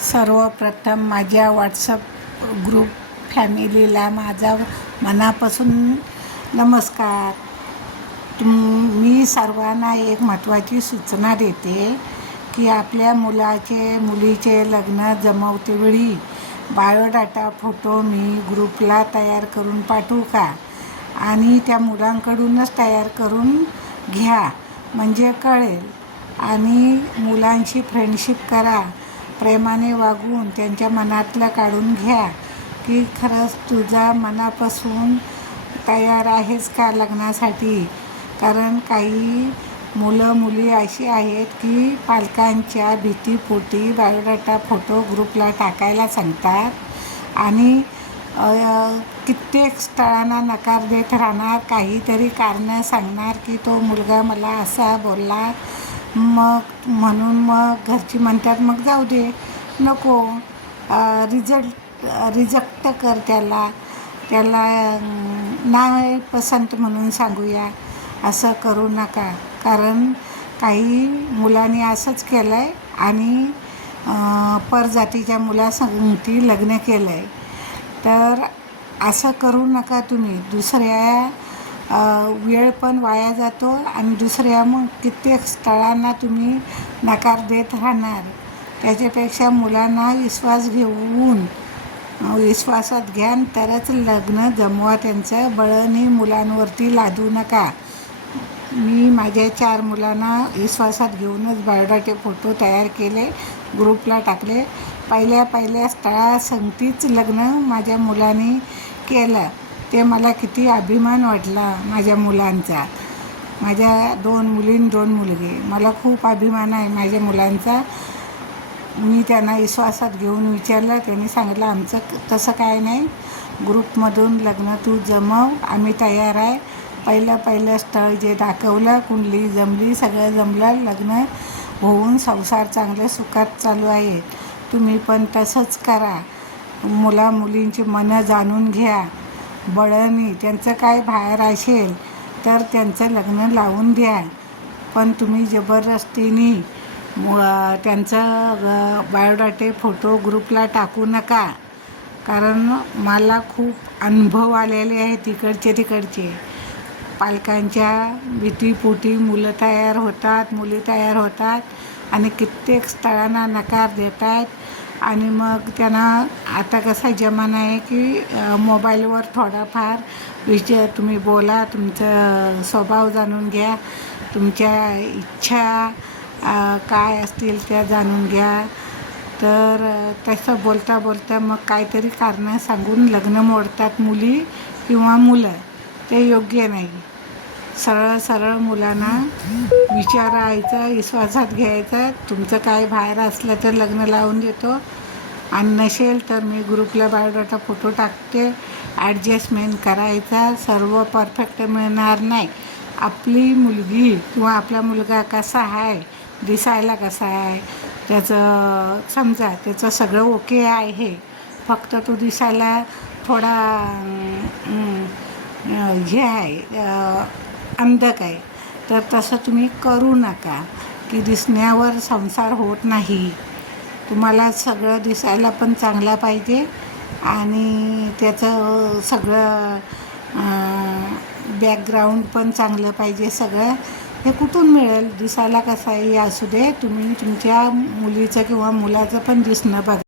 सर्वप्रथम माझ्या WhatsApp group फॅमिलीला माझा मनापासून नमस्कार. मी सर्वांना एक महत्त्वाची सूचना देते की आपल्या मुलीचे लग्न जमवतेवेळी बायोडाटा फोटो मी ग्रुपला तयार करून पाठवू का? आणि त्या मुलांकडूनच तयार करून घ्या म्हणजे कळेल. आणि मुलांशी फ्रेंडशिप करा, प्रेमाने वागून त्यांच्या मनातलं काढून घ्या की खरंच तुझा मनापासून तयार आहेस का लग्नासाठी. कारण काही मुली अशी आहेत की पालकांच्या भीतीपोटी बायोडाटा फोटो ग्रुपला टाकायला सांगतात आणि कित्येक स्थळांना नकार देत राहणार, काहीतरी कारणं सांगणार की तो मुलगा मला असा बोलला, म्हणून मग घरची म्हणतात मग जाऊ दे, नको, रिजेक्ट कर, त्याला नाही पसंत म्हणून सांगूया. असं करू नका. कारण काही मुलांनी असंच केलं आहे आणि परजातीच्या मुलासंगती लग्न केलं आहे. तर असं करू नका तुम्ही. दुसऱ्या वेळ पण वाया जातो आणि दुसऱ्या मग कित्येक स्थळांना तुम्ही नकार देत राहणार. त्याच्यापेक्षा मुलांना विश्वासात घ्या तरच लग्न जमवा त्यांचं. बळनी मुलांवरती लादू नका. मी माझ्या 4 मुलांना विश्वासात घेऊनच बायोडाटे फोटो तयार केले, ग्रुपला टाकले. पहिल्या स्थळासंगतीच लग्न माझ्या मुलांनी केलं. ते मला किती अभिमान वाटला माझ्या मुलांचा. माझ्या 2 मुली 2 मुलगे. मला खूप अभिमान आहे माझ्या मुलांचा. मी त्यांना विश्वासात घेऊन विचारलं, त्यांनी सांगितलं आमचं तसं काय नाही, ग्रुपमधून लग्न तू जमव, आम्ही तयार आहे. पहिलं स्थळ जे दाखवलं, कुंडली जमली, सगळं जमलं, लग्न होऊन संसार चांगले सुखात चालू आहे. तुम्ही पण तसंच करा. मुलींची मनं जाणून घ्या. बळनी त्यांचं काय बाहेर असेल तर त्यांचं लग्न लावून द्या, पण तुम्ही जबरदस्तीने त्यांचं बायोडाटे फोटो ग्रुपला टाकू नका. कारण मला खूप अनुभव आलेले आहे तिकडचे. पालकांच्या भीतीपोटी मुली तयार होतात आणि कित्येक स्थळांना नकार देतात. आणि मग त्यांना आता कसा जमाना आहे की मोबाईलवर थोडाफार तुम्ही बोला, तुमचं स्वभाव जाणून घ्या, तुमच्या इच्छा काय असतील त्या जाणून घ्या. तर तसं बोलता मग काहीतरी कारणं सांगून लग्न मोडतात मुली किंवा मुलं. ते योग्य नाही. सरळ मुलांना विचारायचं, विश्वासात घ्यायचं. तुमचं काय बाहेर असलं तर लग्न लावून देतो आणि नसेल तर मी ग्रुपला बायोडाटा फोटो टाकते. ॲडजस्टमेंट करायचा. सर्व परफेक्ट मिळणार नाही. आपली मुलगी किंवा आपला मुलगा कसा आहे, दिसायला कसा आहे, त्याचं समजा त्याचं सगळं ओके आहे, फक्त तो दिसायला थोडा हे आहे, अंधक आहे. तर तसं तुम्ही करू नका की दिसण्यावर संसार होत नाही. तुम्हाला सगळं दिसायला पण चांगला पाहिजे आणि त्याचं सगळं बॅकग्राऊंड पण चांगलं पाहिजे. सगळं हे कुठून मिळेल? दिसायला कसाही असू दे, तुम्ही तुमच्या मुलीचं किंवा मुलाचं पण दिसणं बघा.